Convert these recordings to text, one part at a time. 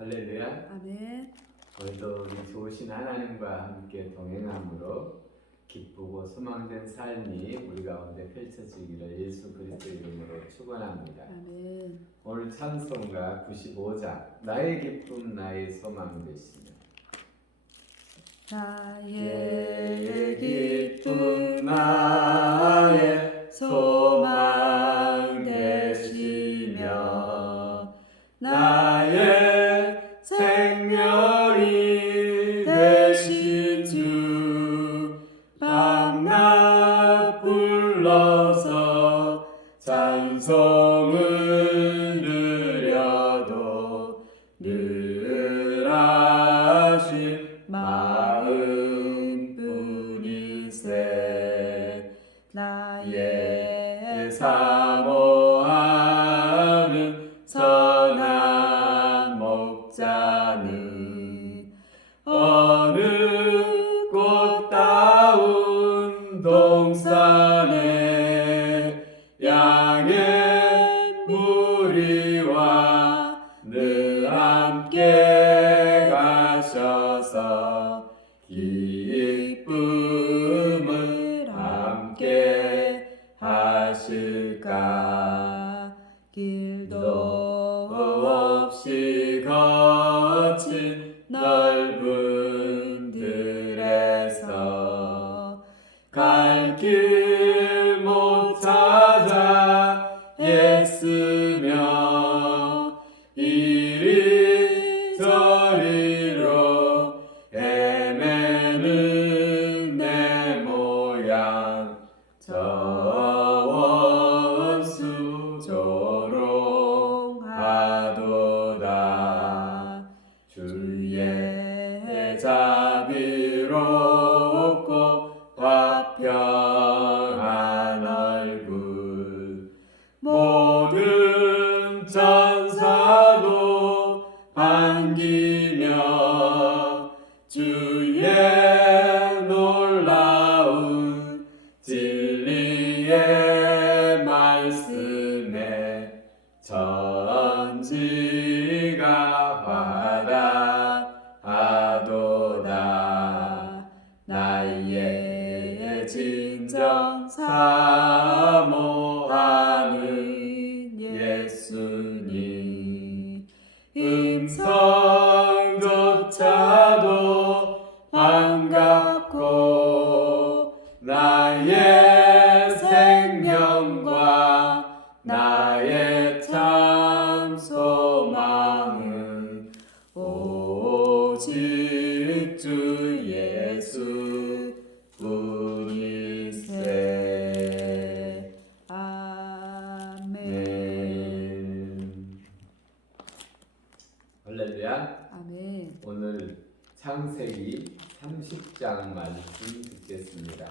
할렐루야. 아멘. 오늘도 우리 좋으신 하나님과 함께 동행함으로 기쁘고 소망된 삶이 우리 가운데 펼쳐지기를 예수 그리스도 이름으로 축원합니다. 아멘. 오늘 찬송가 95장 나의 기쁨 나의 소망 되시며 나의 기쁨 나의 소망 되시며 나의 생명이 되신 주 밤낮 불러서 찬송을 드려도 늘 하신 마음뿐이세. 나의 사모하는 선한 목자는 어느 꽃다운 동산에 양의 무리와 늘 함께 가셔서 기쁨을 함께 하실까. 길도 없이 거친 넓은 들에서 갈 길 못 찾아 애쓰며 이리저리로 헤매는 내 모양 저 원수 조롱하도다. 주의 자비롭고 화평한 얼굴 모든 천사도 반기며 주의 놀라운 진리의 말씀에 천지가 화답하도다. 나의 진정 사모하는 예수님 음성조차도 반갑고 나의 생명과 나의 참 소망은 오직 주 예수 뿐이세. 아멘. 할렐루야. 아멘. 오늘 창세기 30장 말씀 듣겠습니다.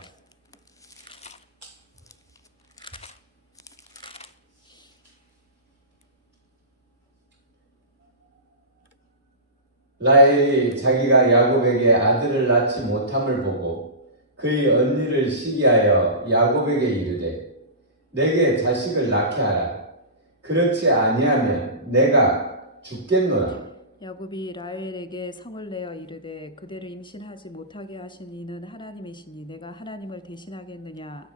라헬이 자기가 야곱에게 아들을 낳지 못함을 보고 그의 언니를 시기하여 야곱에게 이르되 내게 자식을 낳게 하라. 그렇지 아니하면 내가 죽겠노라. 야곱이 라헬에게 성을 내어 이르되 그대를 임신하지 못하게 하신 이는 하나님이시니 내가 하나님을 대신하겠느냐.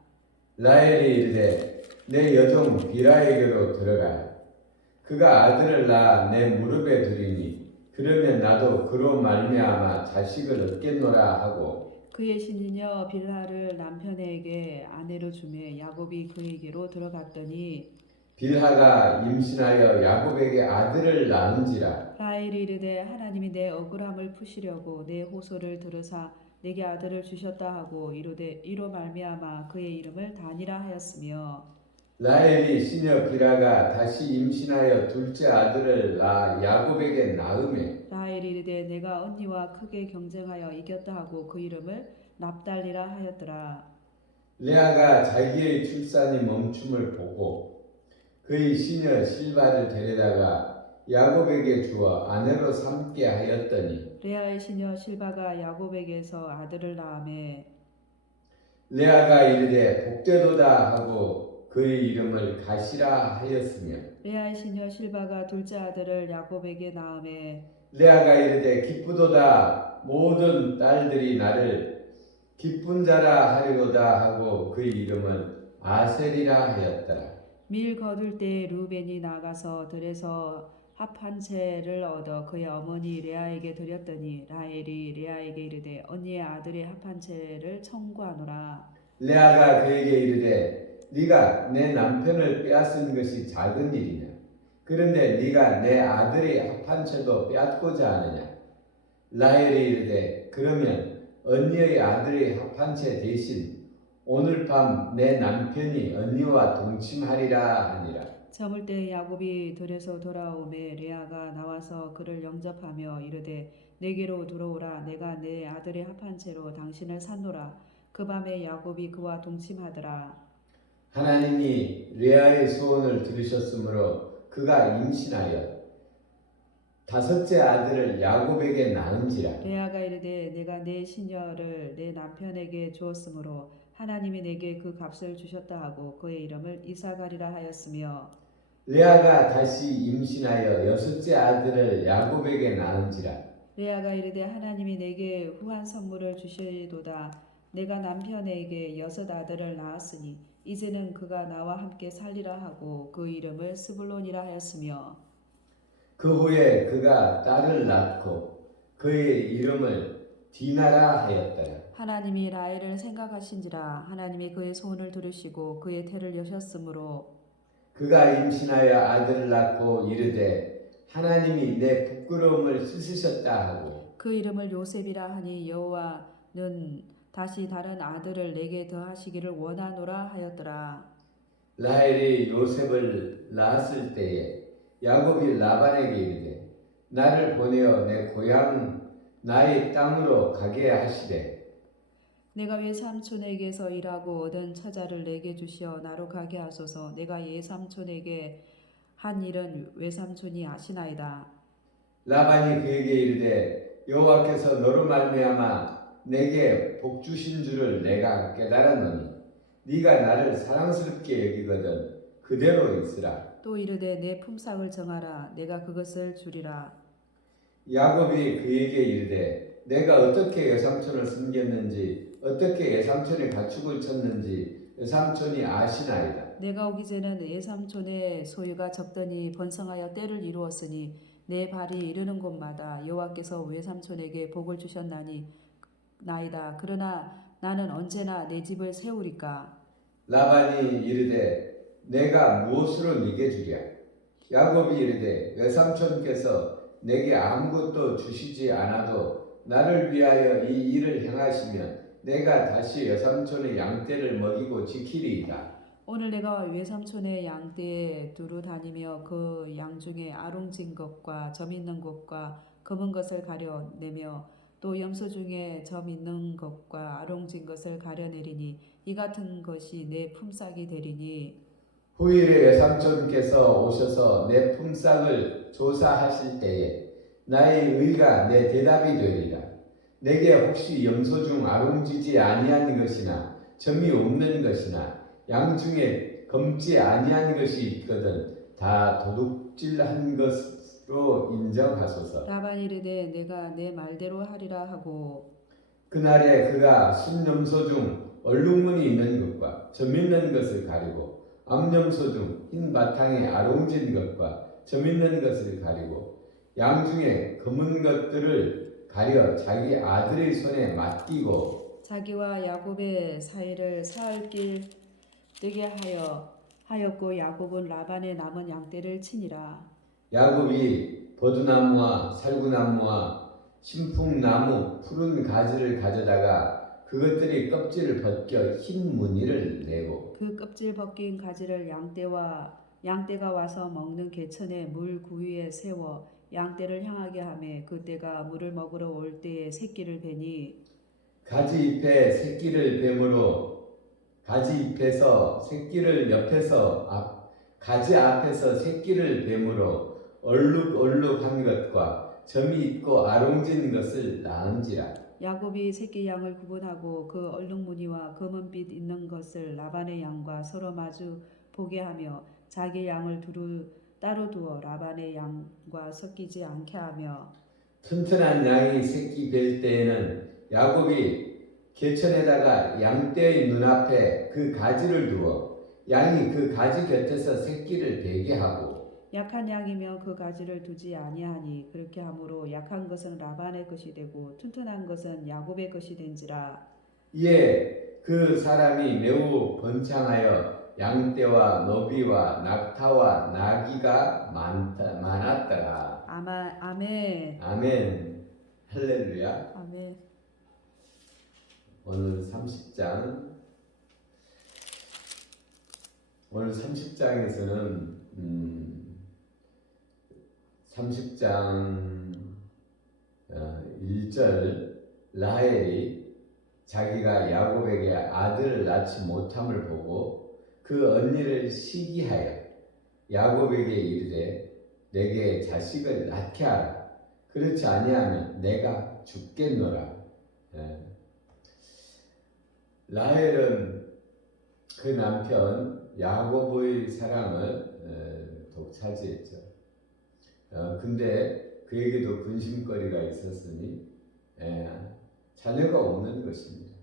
라헬이 이르되 내 여종 비라에게로 들어가라. 그가 아들을 낳아 내 무릎에 두리니 그러면 나도 그로 말미암아 자식을 얻겠노라 하고 그의 신이녀 빌하를 남편에게 아내로 주매 야곱이 그에게로 들어갔더니 빌하가 임신하여 야곱에게 아들을 낳은지라. 라헬이 이르되 하나님이 내 억울함을 푸시려고 내 호소를 들으사 내게 아들을 주셨다 하고 이르되 이로 말미암아 그의 이름을 단이라 하였으며 라헬이 시녀 빌하가 다시 임신하여 둘째 아들을 낳아 야곱에게 낳으매 라헬이 이르되 내가 언니와 크게 경쟁하여 이겼다 하고 그 이름을 납달리라 하였더라. 레아가 자기의 출산이 멈춤을 보고 그의 시녀 실바를 데려다가 야곱에게 주어 아내로 삼게 하였더니 레아의 시녀 실바가 야곱에게서 아들을 낳으매 레아가 이르되 복되도다 하고 그의 이름을 가시라 하였으며 레아의 시녀 실바가 둘째 아들을 야곱에게 낳으매 레아가 이르되 기쁘도다 모든 딸들이 나를 기쁜 자라 하리로다 하고 그 이름은 아셀이라 하였더라. 밀 거둘 때 루벤이 나가서 들에서 합 한 채를 얻어 그의 어머니 레아에게 드렸더니 라헬이 레아에게 이르되 언니의 아들의 합 한 채를 청구하노라. 레아가 그에게 이르되 네가 내 남편을 빼앗은 것이 작은 일이냐? 그런데 네가 내 아들의 합한 채도 빼앗고자 하느냐? 라헬이 이르되 그러면 언니의 아들의 합한 채 대신 오늘 밤 내 남편이 언니와 동침하리라 하니라. 저물 때 야곱이 들에서 돌아오매 레아가 나와서 그를 영접하며 이르되 내게로 들어오라. 내가 내 아들의 합 한 채로 당신을 샀노라. 그 밤에 야곱이 그와 동침하더라. 하나님이 레아의 소원을 들으셨으므로 그가 임신하여 다섯째 아들을 야곱에게 낳은지라. 레아가 이르되 내가 내 시녀를 내 남편에게 주었으므로 하나님이 내게 그 값을 주셨다 하고 그의 이름을 이사가리라 하였으며 레아가 다시 임신하여 여섯째 아들을 야곱에게 낳은지라. 레아가 이르되 하나님이 내게 후한 선물을 주시도다. 내가 남편에게 여섯 아들을 낳았으니 이제는 그가 나와 함께 살리라 하고 그 이름을 스불론이라 하였으며 그 후에 그가 딸을 낳고 그의 이름을 디나라 하였더라. 하나님이 라헬을 생각하신지라. 하나님이 그의 소원을 들으시고 그의 태를 여셨으므로 그가 임신하여 아들을 낳고 이르되 하나님이 내 부끄러움을 씻으셨다 하고 그 이름을 요셉이라 하니 여호와는 다시 다른 아들을 내게 더하시기를 원하노라 하였더라. 라헬이 요셉을 낳았을 때에 야곱이 라반에게 이르되 나를 보내어 내 고향 나의 땅으로 가게 하시되 내가 외삼촌에게서 일하고 얻은 처자를 내게 주시어 나로 가게 하소서. 내가 외삼촌에게 한 일은 외삼촌이 아시나이다. 라반이 그에게 이르되 여호와께서 너로 말미암아 내게 복 주신 줄을 내가 깨달았노니 네가 나를 사랑스럽게 여기거든 그대로 있으라. 또 이르되 내 품삯을 정하라. 내가 그것을 주리라. 야곱이 그에게 이르되 내가 어떻게 외삼촌을 섬겼는지 어떻게 외삼촌의 가축을 쳤는지 외삼촌이 아시나이다. 내가 오기 전에는 외삼촌의 소유가 적더니 번성하여 때를 이루었으니 내 발이 이르는 곳마다 여호와께서 외삼촌에게 복을 주셨나니 나이다. 그러나 나는 언제나 내 집을 세우리까. 라반이 이르되 내가 무엇으로 네게 주랴? 야곱이 이르되 외삼촌께서 내게 아무것도 주시지 않아도 나를 위하여 이 일을 행하시면 내가 다시 외삼촌의 양떼를 먹이고 지키리이다. 오늘 내가 외삼촌의 양떼에 두루 다니며 그 양 중에 아롱진 것과 점 있는 것과 검은 것을 가려내며 또 염소 중에 점 있는 것과 아롱진 것을 가려내리니 이 같은 것이 내 품삯이 되리니 후일에 외삼촌께서 오셔서 내 품삯을 조사하실 때에 나의 의가 내 대답이 되리라. 내게 혹시 염소 중 아롱지지 아니한 것이나 점이 없는 것이나 양 중에 검지 아니한 것이 있거든 다 도둑질한 것으로 인정하소서. 라반이 이르되 내가 내 말대로 하리라 하고 그날에 그가 순염소 중 얼룩무늬 있는 것과 점 있는 것을 가리고 암염소 중 흰 바탕에 아롱진 것과 점 있는 것을 가리고 양 중에 검은 것들을 가려 자기 아들의 손에 맡기고 자기와 야곱의 사이를 사흘 길 뜨게 하였고 야곱은 라반의 남은 양떼를 치니라. 야곱이 버두나무와 살구나무와 신풍나무 푸른 가지를 가져다가 그것들이 껍질을 벗겨 흰 무늬를 내고 그 껍질 벗긴 가지를 양떼가 와서 먹는 개천의 물 구위에 세워 양떼를 향하게 하매 그떼가 물을 먹으러 올 때에 새끼를 베니 가지 잎에 새끼를 뱀으로 가지 잎에서 새끼를 가지 앞에서 새끼를 뱀으로 얼룩얼룩한 것과 점이 있고 아롱진 것을 낳은지라. 야곱이 새끼 양을 구분하고 그 얼룩무늬와 검은빛 있는 것을 라반의 양과 서로 마주 보게 하며 자기 양을 따로 두어 라반의 양과 섞이지 않게 하며 튼튼한 양이 새끼 뵐 때에는 야곱이 개천에다가 양떼의 눈앞에 그 가지를 두어 양이 그 가지 곁에서 새끼를 베게 하고 약한 양이면 그 가지를 두지 아니하니 그렇게 함으로 약한 것은 라반의 것이 되고 튼튼한 것은 야곱의 것이 된지라. 이에 그 사람이 매우 번창하여 양떼와 너비와 낙타와 나귀가 많았더라. 아멘. 아멘. 할렐루야. 아멘. 오늘 30장에서는 30장 1절 라헬이 자기가 야곱에게 아들을 낳지 못함을 보고 그 언니를 시기하여 야곱에게 이르되 내게 자식을 낳게 하라. 그렇지 아니하면 내가 죽겠노라. 라헬은 그 남편 야곱의 사랑을 독차지했죠. 근데 그에게도 근심거리가 있었으니 자녀가 없는 것입니다.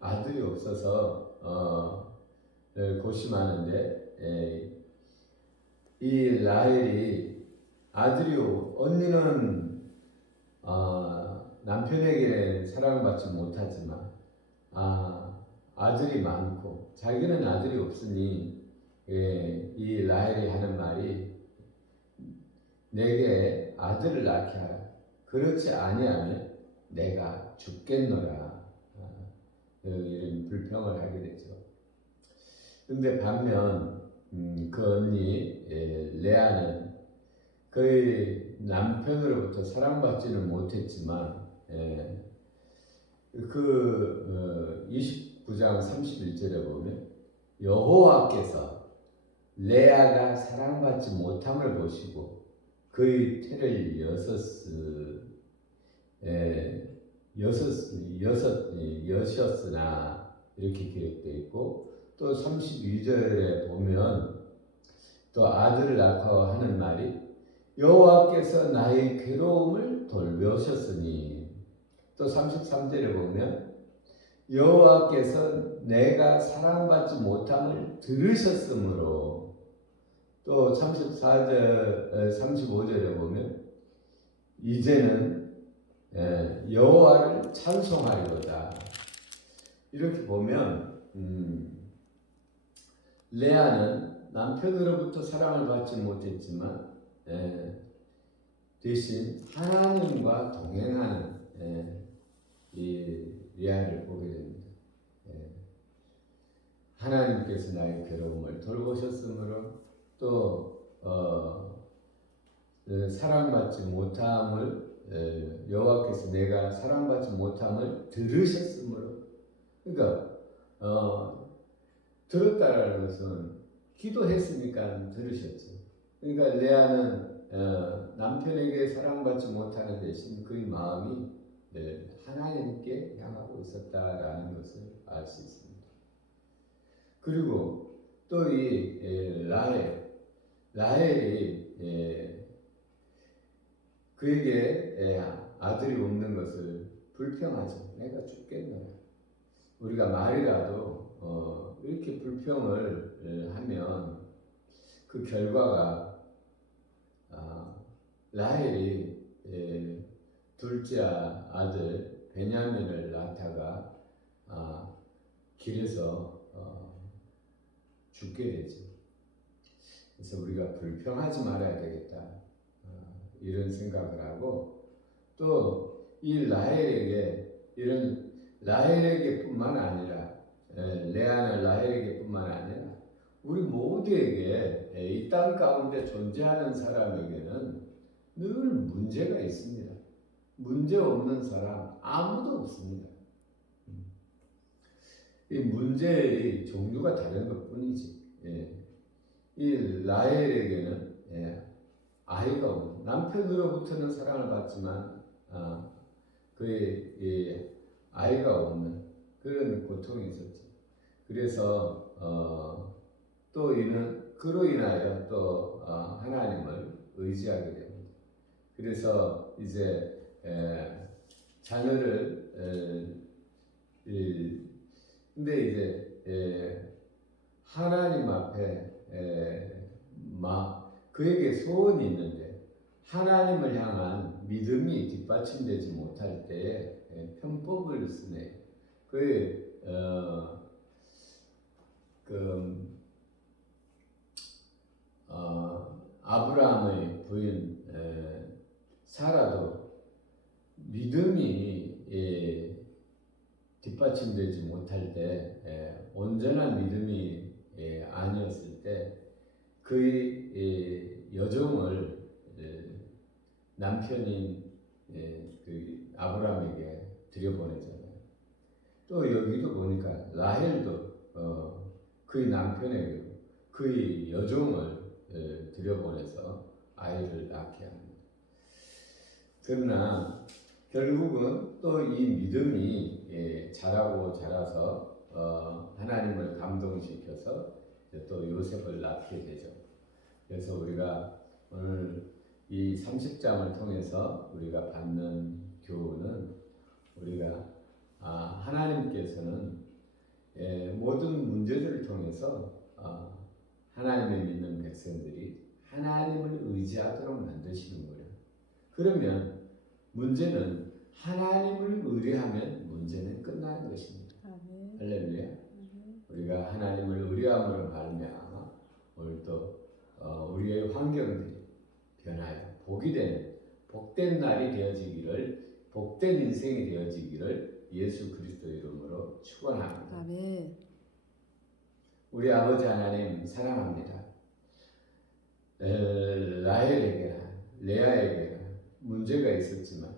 아들이 없어서 고심하는데 이 라헬이 아들이 언니는 남편에게 사랑받지 못하지만 아들이 많고 자기는 아들이 없으니 이 라헬이 하는 말이 내게 아들을 낳게 하라. 그렇지 아니하면 내가 죽겠노라. 이런 불평을 하게 되죠. 근데 반면 그 언니 레아는 그의 남편으로부터 사랑받지는 못했지만 그 29장 31절에 보면 여호와께서 레아가 사랑받지 못함을 보시고 그의 태를 여셨으나 이렇게 기록되어 있고 또 32절에 보면 또 아들을 낳고 하는 말이 여호와께서 나의 괴로움을 돌보셨으니 또 33절에 보면 여호와께서 내가 사랑받지 못함을 들으셨으므로 또 35절에 보면 이제는 여호와를 찬송하리로다. 이렇게 보면 레아는 남편으로부터 사랑을 받지 못했지만 대신 하나님과 동행하는 이 레아를 보게 됩니다. 하나님께서 나의 괴로움을 돌보셨으므로 또 사랑받지 못함을 여호와께서 내가 사랑받지 못함을 들으셨으므로 그러니까 들었다라는 것은 기도했으니까 들으셨죠. 그러니까 레아는 남편에게 사랑받지 못하는 대신 그의 마음이 하나님께 향하고 있었다라는 것을 알 수 있습니다. 그리고 또 이 라헬이 그에게 아들이 없는 것을 불평하죠. 내가 죽겠노라. 우리가 말이라도 이렇게 불평을 하면 그 결과가 라헬이 둘째 아들 베냐민을 낳다가 길에서 죽게 되죠. 그래서 우리가 불평하지 말아야 되겠다 이런 생각을 하고 또 이 라헬에게뿐만 아니라 레아는 라헬에게뿐만 아니라 우리 모두에게 이 땅 가운데 존재하는 사람에게는 늘 문제가 있습니다. 문제 없는 사람 아무도 없습니다. 이 문제의 종류가 다른 것뿐이지. 이 라헬에게는 아이가 없는 남편으로부터는 사랑을 받지만 그의 아이가 없는 그런 고통이 있었죠. 그래서 또 이는 그로 인하여 또 하나님을 의지하게 됩니다. 그래서 이제 자녀를 근데 이제 하나님 앞에 그에게 소원이 있는데 하나님을 향한 믿음이 뒷받침되지 못할 때에 편법을 쓰네. 아브라함의 부인 사라도 믿음이 뒷받침되지 못할 때 온전한 믿음이 아니었을 때 그의 여종을 남편인 그 아브라함에게 들여보내잖아요. 또 여기도 보니까 라헬도 그의 남편에게 그의 여종을 들여보내서 아이를 낳게 합니다. 그러나 결국은 또 이 믿음이 자라서 하나님을 감동시켜서 또 요셉을 낳게 되죠. 그래서 우리가 오늘 이 30장을 통해서 우리가 받는 교훈은 우리가 하나님께서는 모든 문제들을 통해서 하나님을 믿는 백성들이 하나님을 의지하도록 만드시는 거예요. 그러면 문제는 하나님을 의뢰하면 문제는 끝나는 것입니다. 아멘. 할렐루야. 아멘. 우리가 하나님을 의뢰함으로 말미암아 오늘도 우리의 환경들이 변하여 복이 되는 복된 날이 되어지기를, 복된 인생이 되어지기를 예수 그리스도 이름으로 축원합니다. 아멘. 우리 아버지 하나님 사랑합니다. 라헬에게나 레아에게나 문제가 있었지만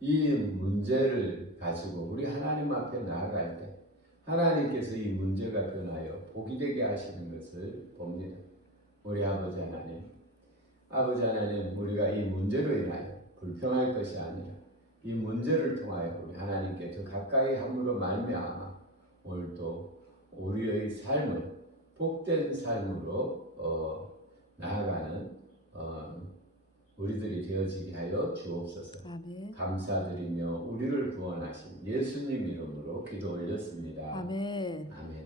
이 문제를 가지고 우리 하나님 앞에 나아갈 때 하나님께서 이 문제가 변하여 복이 되게 하시는 것을 봅니다. 우리 아버지 하나님, 우리가 이 문제로 인하여 불평할 것이 아니라 이 문제를 통하여 우리 하나님께 더 가까이 함으로 말미암아 오늘도 우리의 삶을 복된 삶으로 나아가는 우리들이 되어지게 하여 주옵소서. 아멘. 감사드리며 우리를 구원하신 예수님 이름으로 기도 올렸습니다. 아멘. 아멘.